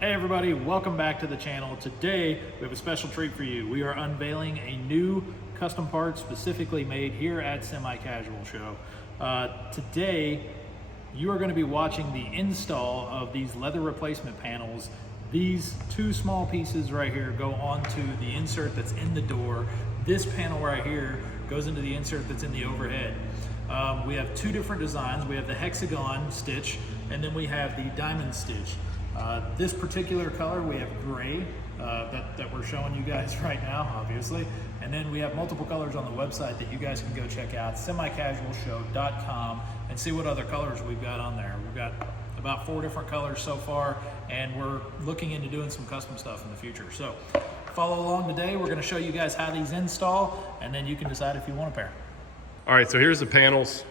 Hey everybody, welcome back to the channel. Today we have a special treat for you. We are unveiling a new custom part specifically made here at Semi Casual Show. Today you are going to be watching the install of these leather replacement panels. These two small pieces right here go onto the insert that's in the door. This panel right here goes into the insert that's in the overhead. We have two different designs. We have the hexagon stitch and then we have the diamond stitch. This particular color, we have gray that we're showing you guys right now, obviously. And then we have multiple colors on the website that you guys can go check out, semicasualshow.com, and see what other colors we've got on there. We've got about 4 different colors so far, and we're looking into doing some custom stuff in the future. So follow along today. We're gonna show you guys how these install, and then you can decide if you want a pair. All right, so here's the panels.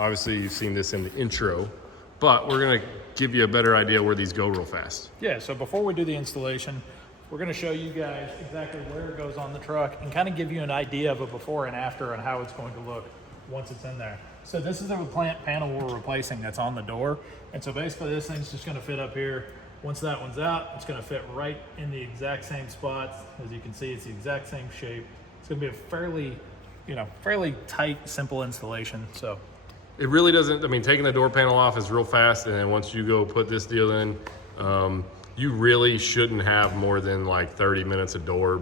Obviously you've seen this in the intro, but we're gonna give you a better idea where these go real fast. Yeah, so before we do the installation, we're gonna show you guys exactly where it goes on the truck and kind of give you an idea of a before and after and how it's going to look once it's in there. So this is the plant panel we're replacing that's on the door. And so basically this thing's just gonna fit up here. Once that one's out, it's gonna fit right in the exact same spots. As you can see, it's the exact same shape. It's gonna be a fairly tight, simple installation. So it really doesn't, I mean, taking the door panel off is real fast, and then once you go put this deal in, you really shouldn't have more than like 30 minutes a door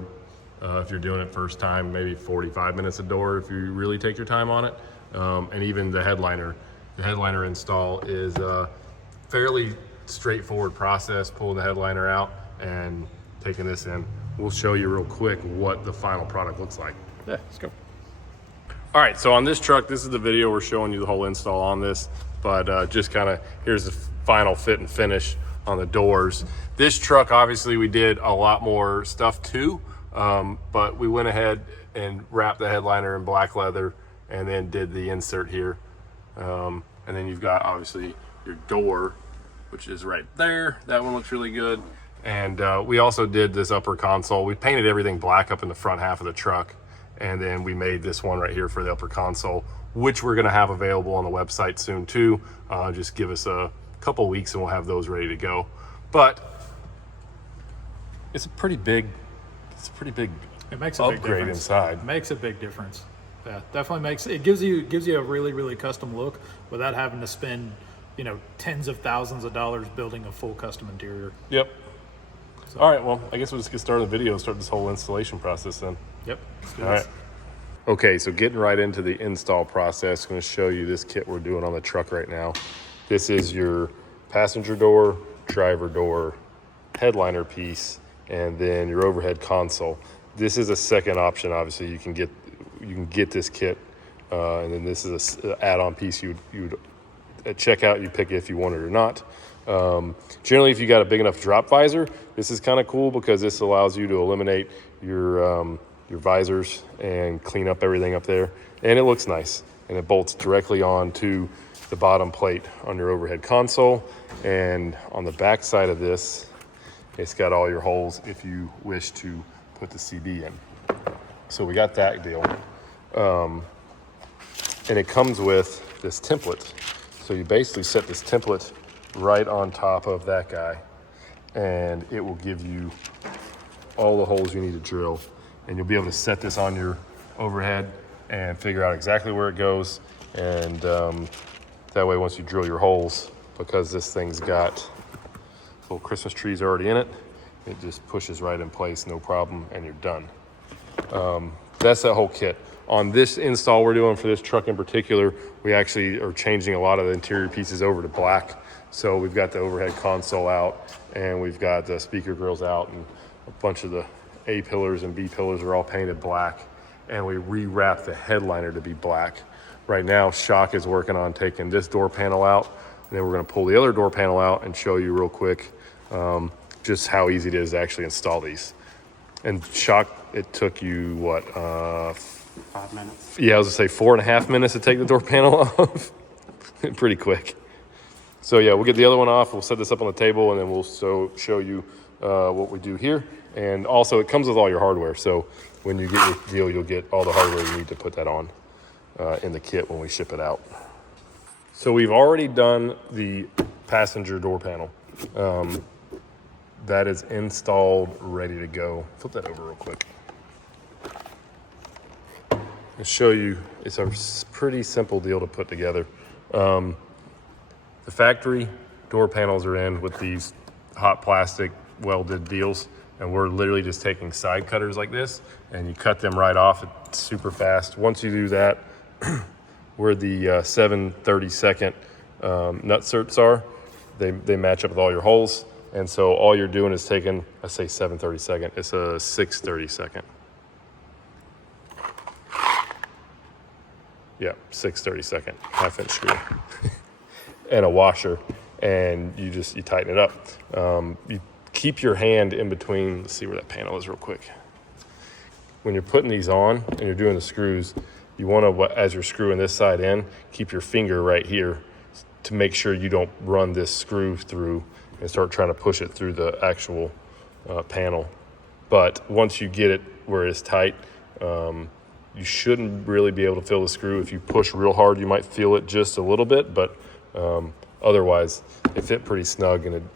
if you're doing it first time, maybe 45 minutes a door if you really take your time on it. And even the headliner install is a fairly straightforward process, pulling the headliner out and taking this in. We'll show you real quick what the final product looks like. yeah, let's go. All right, so on this truck, this is the video we're showing you the whole install on this, but just kind of, here's the final fit and finish on the doors. This truck, obviously we did a lot more stuff too, but we went ahead and wrapped the headliner in black leather and then did the insert here. And then you've got obviously your door, which is right there. That one looks really good. And we also did this upper console. We painted everything black up in the front half of the truck. And then we made this one right here for the upper console, which we're gonna have available on the website soon too. Just give us a couple weeks and we'll have those ready to go. But it's a pretty big It makes a upgrade big difference. inside. It makes a big difference. Yeah, definitely makes it gives you a really custom look without having to spend, tens of thousands of dollars building a full custom interior. Yep. So. All right, well, I guess we'll just get started on the video and start this whole installation process then. Yep, let's do All this. right. Okay, so getting right into the install process, I'm gonna show you this kit we're doing on the truck right now. This is your passenger door, driver door, headliner piece, and then your overhead console. This is a second option, obviously. You can get this kit, and then this is an add-on piece you would at checkout, you pick it if you want it or not. Generally, if you got a big enough drop visor, this is kind of cool because this allows you to eliminate your visors and clean up everything up there. And it looks nice. And it bolts directly onto the bottom plate on your overhead console. And on the back side of this, it's got all your holes if you wish to put the CD in. So we got that deal. And it comes with this template. So you basically set this template right on top of that guy, and it will give you all the holes you need to drill. And you'll be able to set this on your overhead and figure out exactly where it goes. And that way, once you drill your holes, because this thing's got little Christmas trees already in it, it just pushes right in place, no problem, and you're done. That's that whole kit. On this install we're doing for this truck in particular, we actually are changing a lot of the interior pieces over to black. So we've got the overhead console out, and we've got the speaker grills out, and a bunch of the A pillars and B pillars are all painted black, and we rewrapped the headliner to be black. Right now, Shock is working on taking this door panel out, and then we're gonna pull the other door panel out and show you real quick just how easy it is to actually install these. And Shock, it took you what? 5 minutes. Yeah, I was gonna say 4.5 minutes to take the door panel off. Pretty quick. So yeah, we'll get the other one off. We'll set this up on the table, and then we'll show you what we do here. And also, it comes with all your hardware. So when you get your deal, you'll get all the hardware you need to put that on in the kit when we ship it out. So we've already done the passenger door panel. that is installed, ready to go. Flip that over real quick. I'll show you, it's a pretty simple deal to put together. The factory door panels are in with these hot plastic welded deals, and we're literally just taking side cutters like this, and you cut them right off. It's super fast. Once you do that, where the 7/32 nut certs are, they match up with all your holes, and so all you're doing is taking, I say 7/32, it's a 6/32. Yeah, 6/32, half-inch screw, and a washer, and you tighten it up. You keep your hand in between. Let's see where that panel is real quick. When you're putting these on and you're doing the screws, you want to, as you're screwing this side in, keep your finger right here to make sure you don't run this screw through and start trying to push it through the actual panel. But once you get it where it's tight, you shouldn't really be able to feel the screw. If you push real hard, you might feel it just a little bit, but otherwise, it fit pretty snug, and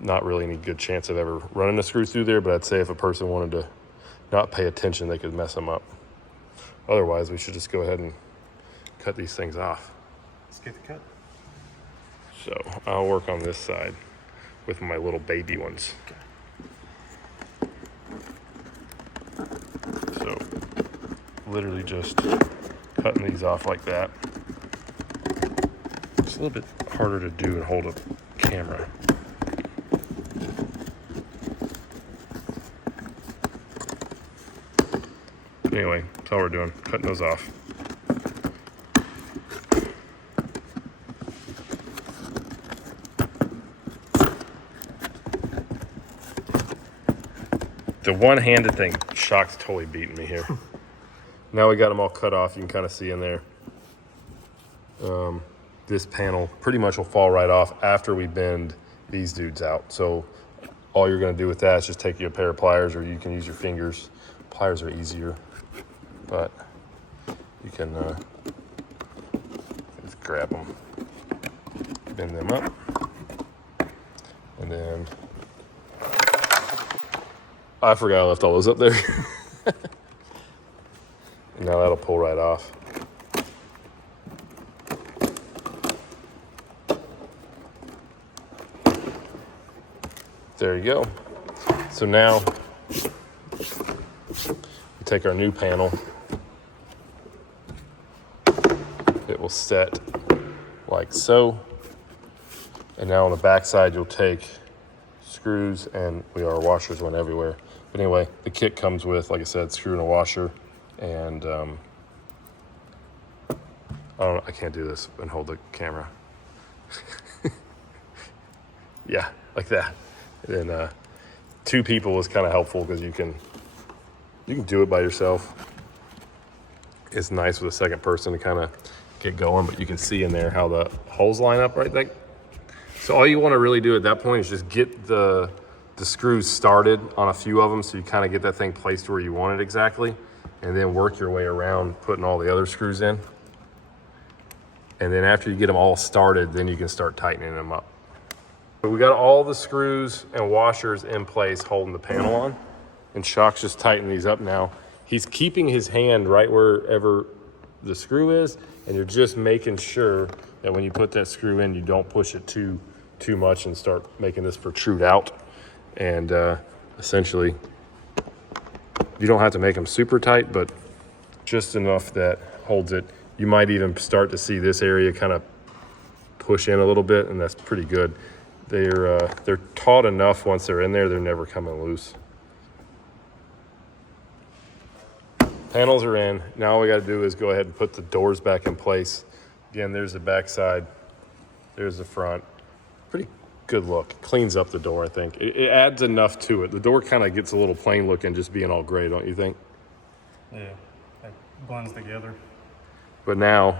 not really any good chance of ever running a screw through there. But I'd say if a person wanted to not pay attention, they could mess them up. Otherwise, we should just go ahead and cut these things off. Let's get the cut. So I'll work on this side with my little baby ones. So literally just cutting these off like that. It's a little bit harder to do and hold a camera. Anyway, that's all we're doing, cutting those off. The one-handed thing, shock's totally beating me here. Now we got them all cut off. You can kind of see in there. This panel pretty much will fall right off after we bend these dudes out. So all you're going to do with that is just take you a pair of pliers, or you can use your fingers. Pliers are easier, but you can just grab them, bend them up, and then I forgot I left all those up there. And now that'll pull right off. There you go. So now we take our new panel. It will set like so. And now on the back side, you'll take screws, and washers went everywhere. But anyway, the kit comes with, like I said, screw and a washer, and I can't do this and hold the camera. Yeah, like that. And then 2 people is kind of helpful because you can do it by yourself. It's nice with a second person to kind of get going, but you can see in there how the holes line up right there. So all you want to really do at that point is just get the screws started on a few of them, so you kind of get that thing placed where you want it exactly, and then work your way around putting all the other screws in. And then after you get them all started, then you can start tightening them up. So we got all the screws and washers in place holding the panel on, and Shock's just tightening these up now. He's keeping his hand right wherever the screw is, and you're just making sure that when you put that screw in, you don't push it too much and start making this protrude out. And essentially, you don't have to make them super tight, but just enough that holds it. You might even start to see this area kind of push in a little bit, and that's pretty good. They're taut enough once they're in there, they're never coming loose. Panels are in. Now all we got to do is go ahead and put the doors back in place. Again, there's the back side, there's the front. Pretty good look. Cleans up the door, I think. It adds enough to it. The door kind of gets a little plain looking just being all gray, don't you think? Yeah, it blends together. But now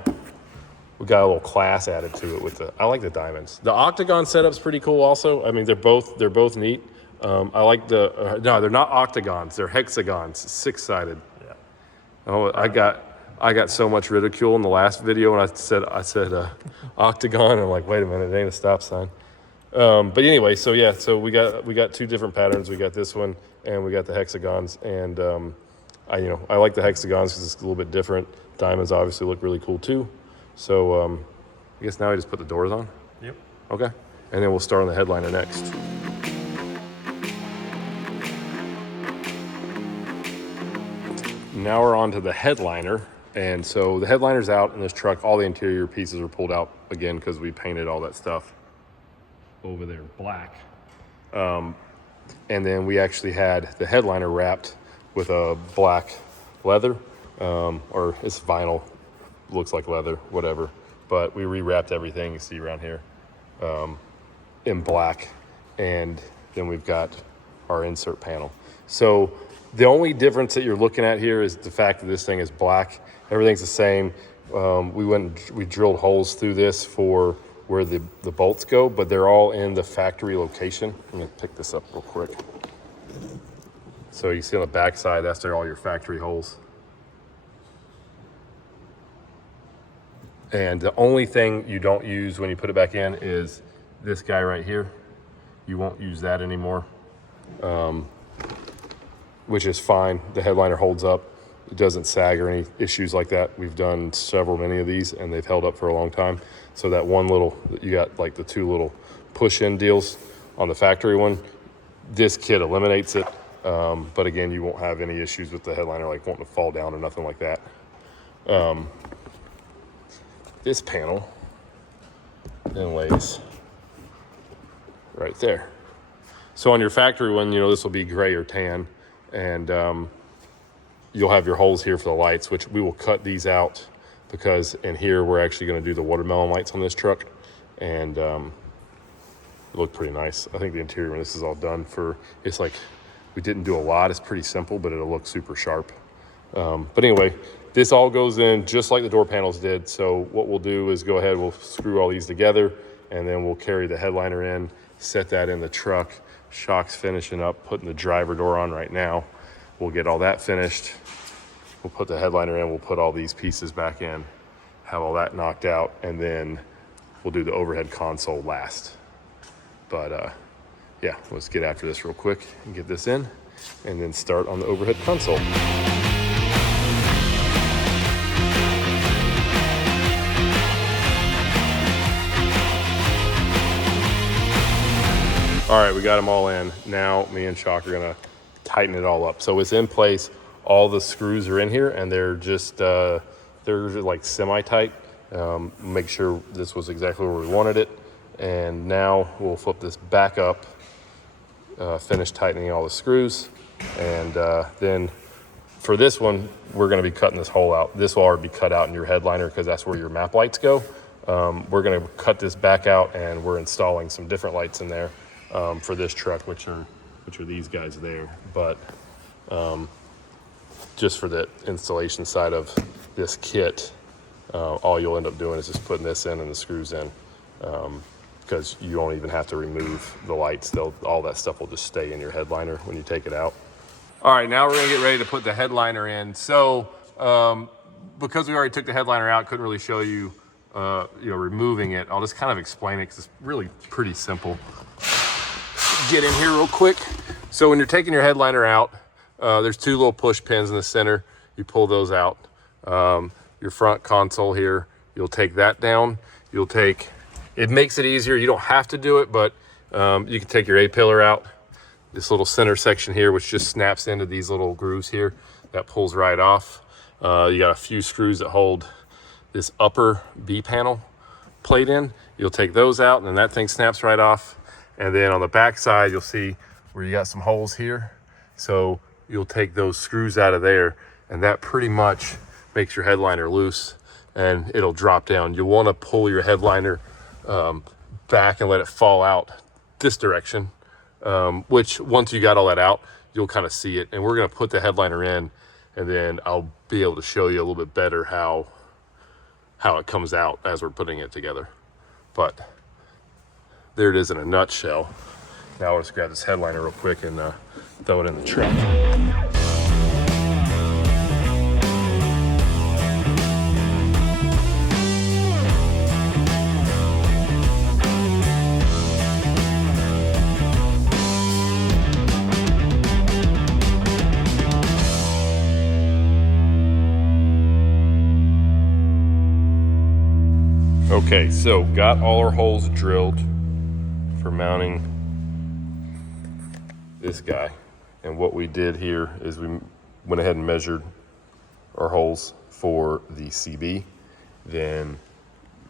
we got a little class added to it with I like the diamonds. The octagon setup's pretty cool also. I mean, they're both neat. I like no, they're not octagons, they're hexagons, 6-sided. Yeah. Oh, I got so much ridicule in the last video when I said octagon, and I'm like, wait a minute, it ain't a stop sign. But anyway, so yeah, so we got two different patterns. We got this one and we got the hexagons. And I like the hexagons because it's a little bit different. Diamonds obviously look really cool too. So I guess now I just put the doors on. Yep. Okay. And then we'll start on the headliner next. Now we're on to the headliner. And so the headliner's out in this truck. All the interior pieces are pulled out again because we painted all that stuff over there black. And then we actually had the headliner wrapped with a black leather, or it's vinyl, looks like leather, whatever. But we rewrapped everything you see around here in black. And then we've got our insert panel. So the only difference that you're looking at here is the fact that this thing is black. Everything's the same. We drilled holes through this for where the bolts go, but they're all in the factory location. Let me pick this up real quick. So you see on the back side, that's all your factory holes. And the only thing you don't use when you put it back in is this guy right here. You won't use that anymore, which is fine. The headliner holds up. It doesn't sag or any issues like that. We've done many of these and they've held up for a long time. So that one little, you got like the two little push-in deals on the factory one, this kit eliminates it. But again, you won't have any issues with the headliner like wanting to fall down or nothing like that. This panel then lays right there. So on your factory one, this will be gray or tan, and you'll have your holes here for the lights, which we will cut these out because in here we're actually going to do the watermelon lights on this truck, and it look pretty nice. I think the interior when this is all done it's like we didn't do a lot. It's pretty simple, but it'll look super sharp. But anyway, this all goes in just like the door panels did. So what we'll do is go ahead, we'll screw all these together, and then we'll carry the headliner in, set that in the truck. Shock's finishing up, putting the driver door on right now. We'll get all that finished. We'll put the headliner in, we'll put all these pieces back in, have all that knocked out, and then we'll do the overhead console last. But yeah, let's get after this real quick and get this in, and then start on the overhead console. All right, we got them all in. Now me and Shock are gonna tighten it all up. So it's in place. All the screws are in here and they're just like semi-tight. Make sure this was exactly where we wanted it. And now we'll flip this back up, finish tightening all the screws. And then for this one, we're gonna be cutting this hole out. This will already be cut out in your headliner because that's where your map lights go. We're gonna cut this back out and we're installing some different lights in there for this truck, which are these guys there. But just for the installation side of this kit, all you'll end up doing is just putting this in and the screws in, because you won't even have to remove the lights. All that stuff will just stay in your headliner when you take it out. All right, now we're gonna get ready to put the headliner in. So because we already took the headliner out, couldn't really show you removing it. I'll just kind of explain it because it's really pretty simple. Get in here real quick. So when you're taking your headliner out, there's two little push pins in the center. You pull those out. Your front console here, you'll take that down. It makes it easier. You don't have to do it, but you can take your A-pillar out. This little center section here, which just snaps into these little grooves here, that pulls right off. You got a few screws that hold this upper B panel plate in. You'll take those out and then that thing snaps right off. And then on the back side, you'll see where you got some holes here. So you'll take those screws out of there and that pretty much makes your headliner loose and it'll drop down. You'll want to pull your headliner back and let it fall out this direction, which once you got all that out, you'll kind of see it. And we're going to put the headliner in and then I'll be able to show you a little bit better how it comes out as we're putting it together. But there it is in a nutshell. Now let's grab this headliner real quick and throw it in the truck. Okay, so got all our holes drilled for mounting this guy. And what we did here is we went ahead and measured our holes for the CB, then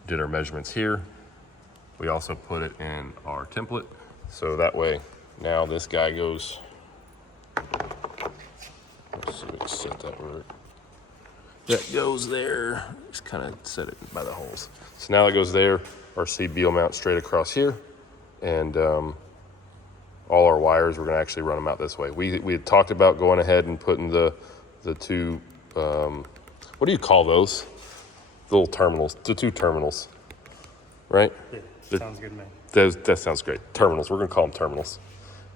did our measurements here. We also put it in our template, so that way now this guy goes, let's see if we can set that right. That goes there, just kind of set it by the holes. So now it goes there, our CB will mount straight across here, and all our wires, we're gonna actually run them out this way. We had talked about going ahead and putting the two, what do you call those? The little terminals, the two terminals, right? Yeah, sounds good to me. That sounds great. Terminals, we're gonna call them terminals.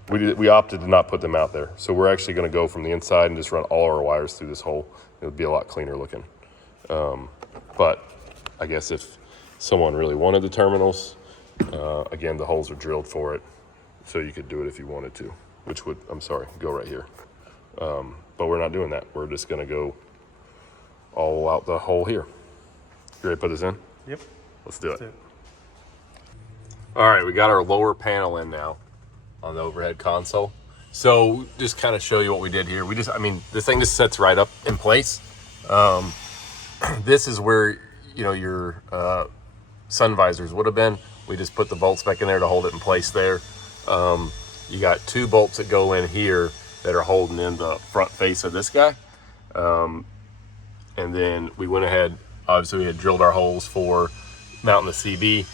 We opted to not put them out there. So we're actually gonna go from the inside and just run all our wires through this hole. It'll be a lot cleaner looking. But I guess if someone really wanted the terminals, again, the holes are drilled for it. So you could do it if you wanted to, which would, I'm sorry, go right here. But we're not doing that. We're just gonna go all out the hole here. You ready to put this in? Yep. Let's do it. That's it. All right, we got our lower panel in now on the overhead console. So just kind of show you what we did here. This thing just sets right up in place. This is where, your sun visors would have been. We just put the bolts back in there to hold it in place there. You got two bolts that go in here that are holding in the front face of this guy. And then we went ahead, obviously we had drilled our holes for mounting the CB.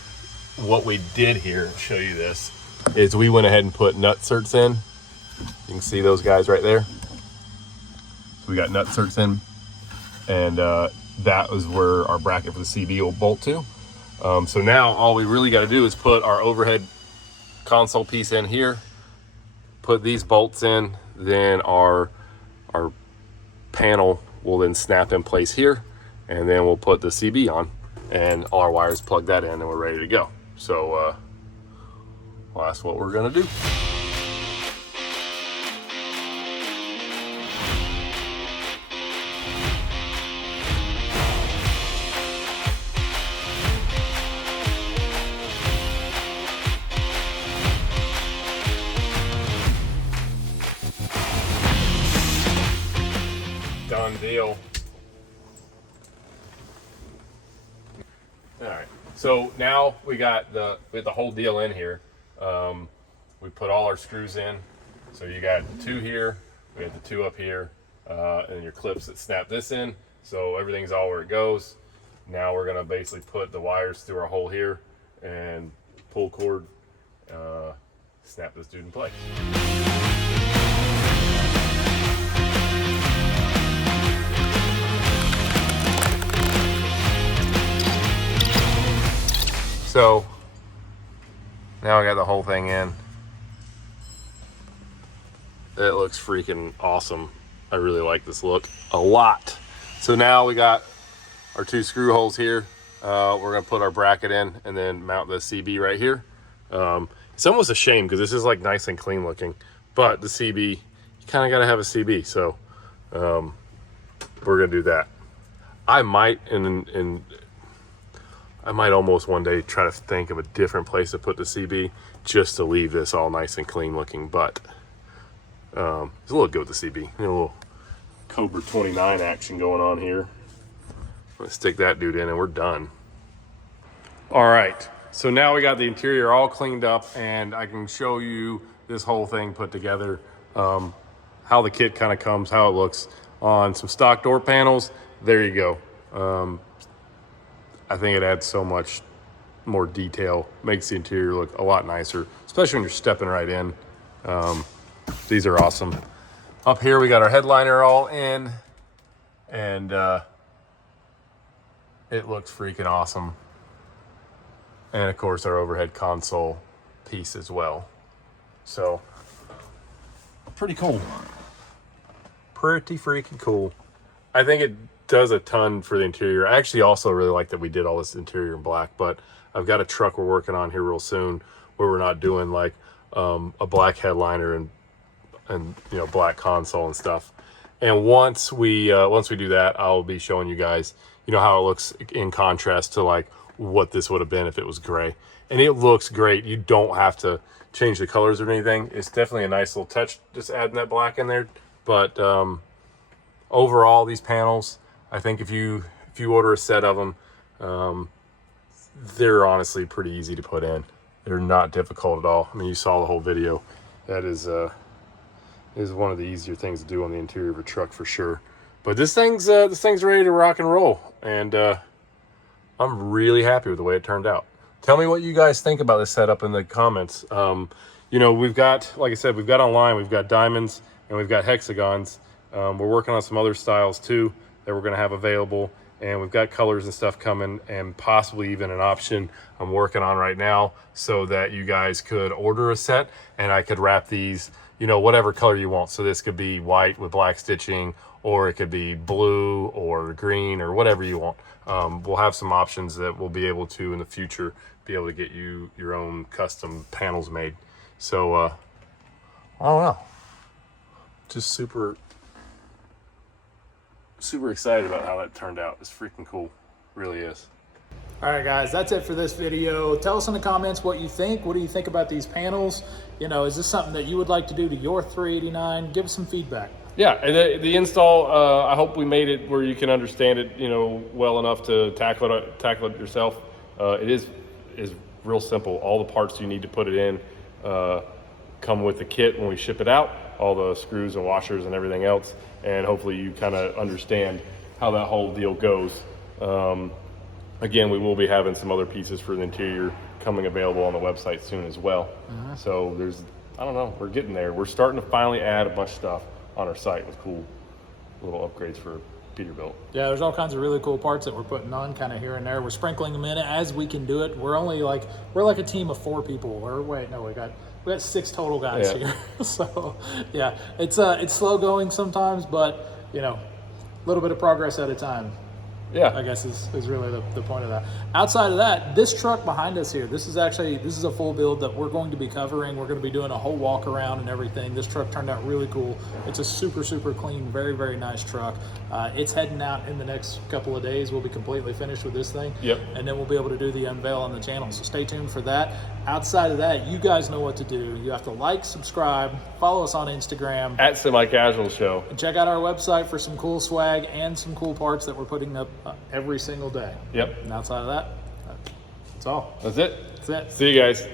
What we did here, I'll show you this, is we went ahead and put nut certs in. You can see those guys right there. So we got nut certs in, and that was where our bracket for the CB will bolt to. So now all we really got to do is put our overhead console piece in here, put these bolts in, then our panel will then snap in place here, and then we'll put the CB on, and all our wires plug that in, and we're ready to go. So well, that's what we're gonna do. Done deal. All right, so now we got the whole deal in here. We put all our screws in. So you got two here, we have the two up here, and your clips that snap this in. So everything's all where it goes. Now we're gonna basically put the wires through our hole here and pull cord, snap this dude in place. So now I got the whole thing in. It looks freaking awesome. I really like this look a lot. So now we got our two screw holes here. We're gonna put our bracket in and then mount the CB right here. It's almost a shame because this is like nice and clean looking, but the CB, you kind of got to have a CB. So we're gonna do that. I might almost one day try to think of a different place to put the CB just to leave this all nice and clean looking, but it's a little good with the CB. A little Cobra 29 action going on here. Let's stick that dude in and we're done. All right, so now we got the interior all cleaned up and I can show you this whole thing put together, how the kit kind of comes, how it looks on some stock door panels. There you go. I think it adds so much more detail, makes the interior look a lot nicer, especially when you're stepping right in. These are awesome. Up here we got our headliner all in, and it looks freaking awesome. And of course our overhead console piece as well. So pretty cool. Pretty freaking cool. I think it does a ton for the interior. I actually also really like that we did all this interior in black, but I've got a truck we're working on here real soon where we're not doing like a black headliner and black console and stuff. And once we do that, I'll be showing you guys how it looks in contrast to like what this would have been if it was gray. And it looks great. You don't have to change the colors or anything. It's definitely a nice little touch just adding that black in there. But overall, these panels, I think if you order a set of them, they're honestly pretty easy to put in. They're not difficult at all. I mean, you saw the whole video. That is one of the easier things to do on the interior of a truck for sure. But this thing's ready to rock and roll, and I'm really happy with the way it turned out. Tell me what you guys think about this setup in the comments. You know, we've got, like I said, we've got online, we've got diamonds and we've got hexagons. We're working on some other styles too that we're going to have available, and we've got colors and stuff coming, and possibly even an option I'm working on right now so that you guys could order a set and I could wrap these, you know, whatever color you want. So this could be white with black stitching, or it could be blue or green or whatever you want. We'll have some options that we'll be able to in the future be able to get you your own custom panels made. So I don't know, just super excited about how that turned out. It's freaking cool, really is. All right, guys, that's it for this video. Tell us in the comments what you think. What do you think about these panels? You know, is this something that you would like to do to your 389? Give us some feedback. Yeah, and the install, I hope we made it where you can understand it, you know, well enough to tackle it yourself. It is real simple. All the parts you need to put it in come with the kit when we ship it out, all the screws and washers and everything else, and hopefully you kind of understand how that whole deal goes. Again, we will be having some other pieces for the interior coming available on the website soon as well. So I don't know, we're getting there. We're starting to finally add a bunch of stuff on our site with cool little upgrades for Peterbilt. Yeah, there's all kinds of really cool parts that we're putting on kind of here and there. We're sprinkling them in as we can do it. We're like a team of 4 people. Or wait, no, we got 6 total guys here. So yeah, it's slow going sometimes, but you know, a little bit of progress at a time. Yeah, I guess is really the point of that. Outside of that, this truck behind us here, this is a full build that we're going to be covering. We're going to be doing a whole walk around and everything. This truck turned out really cool. It's a super clean, very nice truck. It's heading out in the next couple of days. We'll be completely finished with this thing. Yep. And then we'll be able to do the unveil on the channel. So stay tuned for that. Outside of that, you guys know what to do. You have to like, subscribe, follow us on Instagram at Semi Casual Show, and check out our website for some cool swag and some cool parts that we're putting up every single day. Yep. And outside of that, that's all. That's it. That's it. See you guys.